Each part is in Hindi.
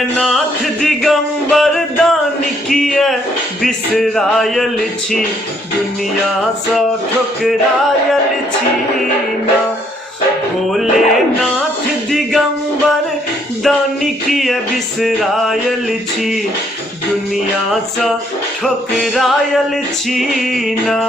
भोलेनाथ दिगंबर दान किए बिसरायल छी, दुनिया सँ ठोकरायल छी ना। भोलेनाथ दिगंबर दान किए बिसरायल छी, दुनिया सँ ठोकरायल छी ना।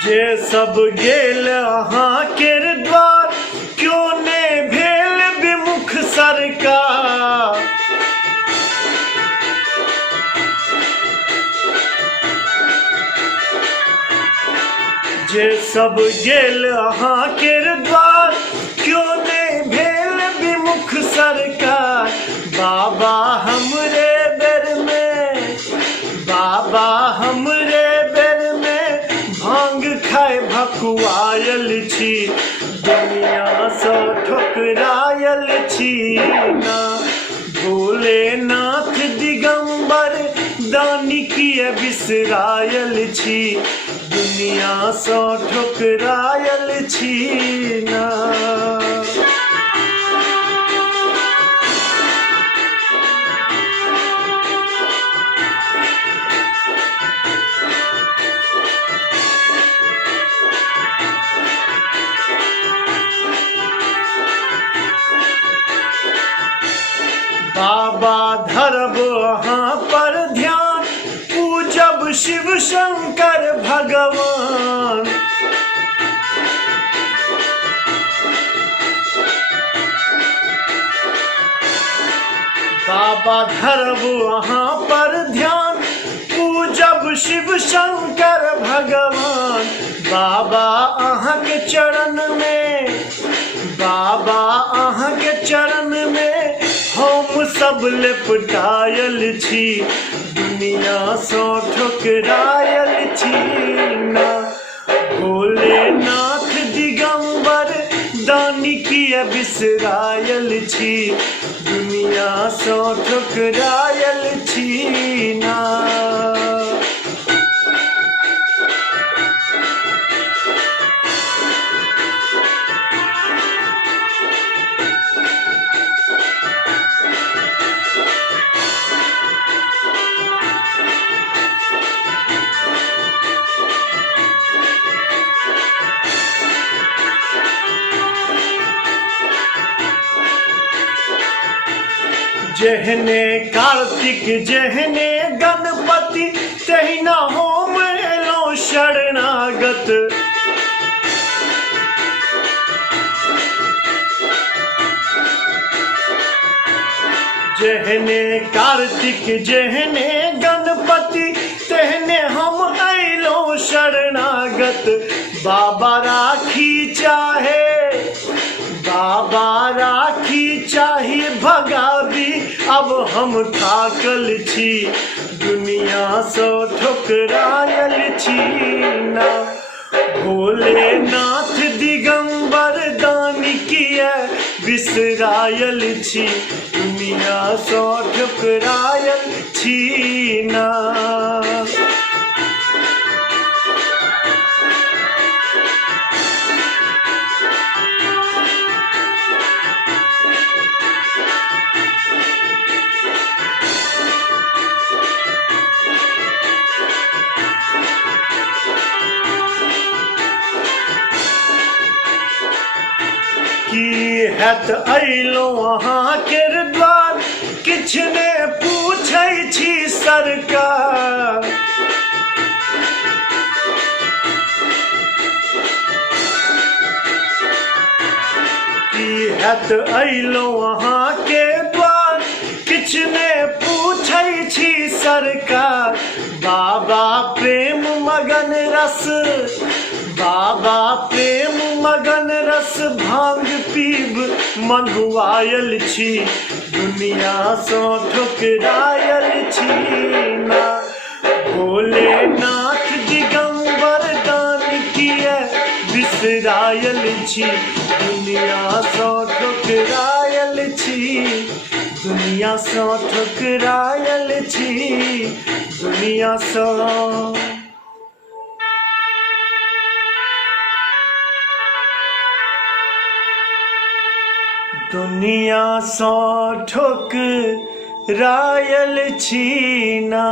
जे सब गेल अहाँ केर द्वार, क्यों ने भेल विमुख सरकार। जे सब गेल अहाँ केर द्वार, क्यों ने भेल विमुख सरकार। बाबा हमरे बेर में, बाबा हमरे बेर में भांग खाए भकुआयल छी, दुनिया सँ ठोकरायल छी ना। भोलेनाथ दिगंबर दान किए बिसरायल छी, दुनिया सँ ठोकरायल छी ना। बाबा धरब अहाँ पर ध्यान, पूजब शिव शंकर भगवान। बाबा धरब अहाँ पर ध्यान, पूजब शिव शंकर भगवान। बाबा अहाँ के चरण में, बाबा अहाँ के चरण में हम सब लेपटायल छी, दुनिया सँ ठोकरायल छी ना। भोलेनाथ दिगंबर दान किए बिसरायल छी, दुनिया सँ ठोकरायल छी ना। जेहने कार्तिक जेहने गणपति, तहिना हम एलौं शरणागत। जेहने कार्तिक जेहने गणपति, तेहने हम अइलौं शरणागत। बाबा राखी चाहे, बाबा राखी चाहिए भगावी, अब हम थाकल छी, दुनिया सँ ठोकरायल छी ना। भोलेनाथ दिगंबर दान किए बिसरायल छी, दुनिया सँ ठोकरायल छी ना। की हैत अइलौं अहाँ केर द्वार, किछ ने पूछै छी सरकार। की हैत अइलौं अहाँ के द्वार, किछ ने पूछै छी सरकार। बाबा प्रेम मगन रस, बाबा प्रेम मगन रस भांग पीब मन्हुआयल छी, दुनिया सँ ठोकरायल छी ना। भोलेनाथ दिगंबर दान किए बिसरायल छी दुनिया सौ ठुकरायल छी दुनिया सौ ठुकरायल छी दुनिया सौ दुनिया सौ ठुकरायल छी ना।